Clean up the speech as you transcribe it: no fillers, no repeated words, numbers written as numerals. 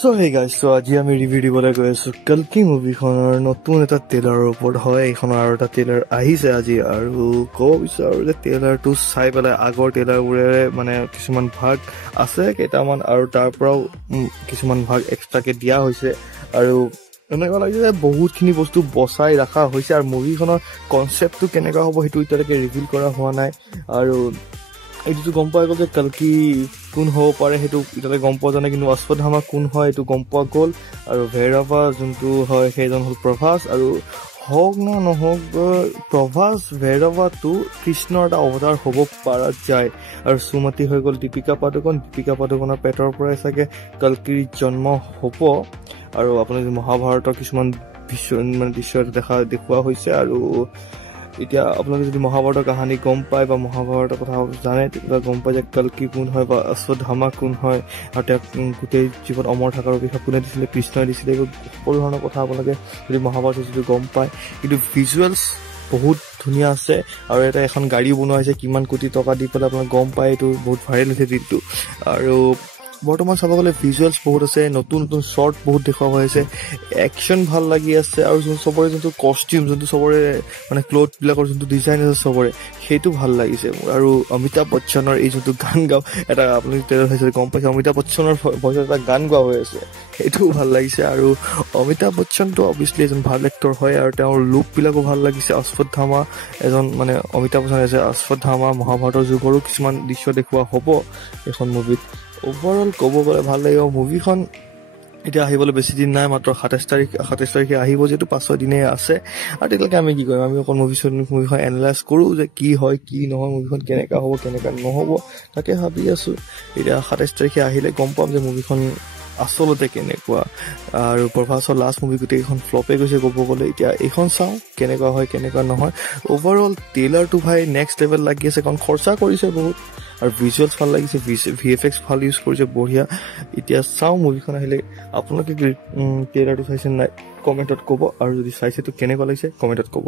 So hey guys, so আজি আমি review দিবলৈ গৈ আছো কালকি মুভিখনৰ নতুন এটা ট্ৰেইলাৰৰ ওপৰত। হয়, এইখনৰ আৰু এটা ট্ৰেইলাৰ আহিছে আজি, আৰু ক'ব বিচাৰো যে ট্ৰেইলাৰটো চাই পেলাই আগৰ ট্ৰেইলাৰবোৰে মানে কিছুমান ভাগ আছে কেইটামান, আৰু তাৰ পৰাও কিছুমান ভাগ এক্সট্ৰাকে দিয়া হৈছে, আৰু এনেকুৱা লাগিছে যে বহুতখিনি বস্তু বচাই ৰখা হৈছে। আৰু মুভিখনৰ কনচেপ্টটো কেনেকুৱা হ'ব সেইটো এতিয়ালৈকে ৰিভিল কৰা হোৱা নাই, আৰু এইটো গম পোৱা গ'ল যে কালকি কোন হ'ব পাৰে সেইটো এতিয়ালৈকে গম পোৱা যোৱা নাই, কিন্তু অশ্বত্থামা কোন হয় এইটো গম পোৱা গ'ল, আৰু ভৈৰৱা যোনটো হয় সেইজন হ'ল প্ৰভাস। আৰু হওক না নহওক, প্ৰভাস ভৈৰৱাটো কৃষ্ণৰ এটা অৱতাৰ হ'ব পৰা যায়। আৰু সুমতি হৈ গ'ল দীপিকা পাডুকনৰ পেটৰ পৰাই চাগে কালকিৰ জন্ম হ'ব। আৰু আপোনালোকে মহাভাৰতৰ কিছুমান দৃশ্য দেখুওৱা হৈছে, আৰু এতিয়া আপোনালোকে যদি মহাভাৰতৰ কাহানী গম পায় বা মহাভাৰতৰ কথা জানে তেতিয়া গম পায় যে কালকি কোন হয় বা অশ্বত্থামা কোন হয়, আৰু তেওঁক গোটেই জীৱন অমৰ থকাৰ অভিশাপ কোনে দিছিলে, কৃষ্ণই দিছিলে, এইবোৰ সকলো ধৰণৰ কথা আপোনালোকে যদি মহাভাৰতৰ যদি গম পায়। কিন্তু ভিজুৱেলছ বহুত ধুনীয়া আছে, আৰু এটা এখন গাড়ীও বনোৱা হৈছে কিমান কোটি টকা দি পেলাই আপোনালোকে গম পায়, এইটো বহুত ভাইৰেল হৈছে দিনটো। আৰু বৰ্তমান চাব গ'লে ভিজুৱেলছ বহুত আছে, নতুন নতুন শ্বৰ্ট বহুত দেখুওৱা হৈ আছে, একশ্যন ভাল লাগি আছে, আৰু চবৰে যোনটো কষ্টিউম, যোনটো চবৰে মানে ক্লথবিলাকৰ যোনটো ডিজাইন আছে চবৰে, সেইটো ভাল লাগিছে মোৰ। আৰু অমিতাভ বচ্চনৰ এই যোনটো গান গাওঁ, এটা আপোনালোকে ট্ৰেইলাৰ হৈছে গম পাইছে, অমিতাভ বচ্চনৰ ভইচত এটা গান গোৱা হৈ আছে, সেইটোও ভাল লাগিছে। আৰু অমিতাভ বচ্চনটো অভিয়াছলি এজন ভাল এক্টৰ হয়, আৰু তেওঁৰ লুকবিলাকো ভাল লাগিছে। অশ্বত্থামা এজন মানে অমিতাভ বচ্চন আছে অশ্বত্থামা, মহাভাৰতৰ যুগৰো কিছুমান দৃশ্য দেখুওৱা হ'ব এইখন মুভিত। অভাৰঅল ক'ব গ'লে ভাল লাগিব মুভিখন। এতিয়া আহিবলৈ বেছি দিন নাই, মাত্ৰ 27 তাৰিখে আহিব, যিহেতু 5-6 দিনে আছে। আৰু তেতিয়ালৈকে আমি কি কৰিম, আমি অকল মুভিখন এনালাইজ কৰোঁ যে কি হয় কি নহয়, মুভিখন কেনেকুৱা হ'ব কেনেকুৱা নহ'ব, তাকে ভাবি আছোঁ। এতিয়া 27 তাৰিখে আহিলে গম পাম যে মুভিখন আচলতে কেনেকুৱা। আৰু প্ৰভাসৰ লাষ্ট মুভি গোটেইকেইখন ফ্লপে গৈছে ক'ব গ'লে। এতিয়া এইখন চাওঁ কেনেকুৱা হয় কেনেকুৱা নহয়। অভাৰঅল ট্ৰেইলাৰটো ভাই নেক্সট লেভেল লাগি আছে, কাৰণ খৰচা কৰিছে বহুত, আৰু ভিজুৱেলছ ভাল লাগিছে, VFX ভাল ইউজ কৰিছে, বঢ়িয়া। এতিয়া চাওঁ মুভিখন আহিলে। আপোনালোকে ট্ৰেইলাৰটো চাইছে নাই কমেণ্টত ক'ব, আৰু যদি চাইছে তো কেনেকুৱা লাগিছে কমেণ্টত ক'ব।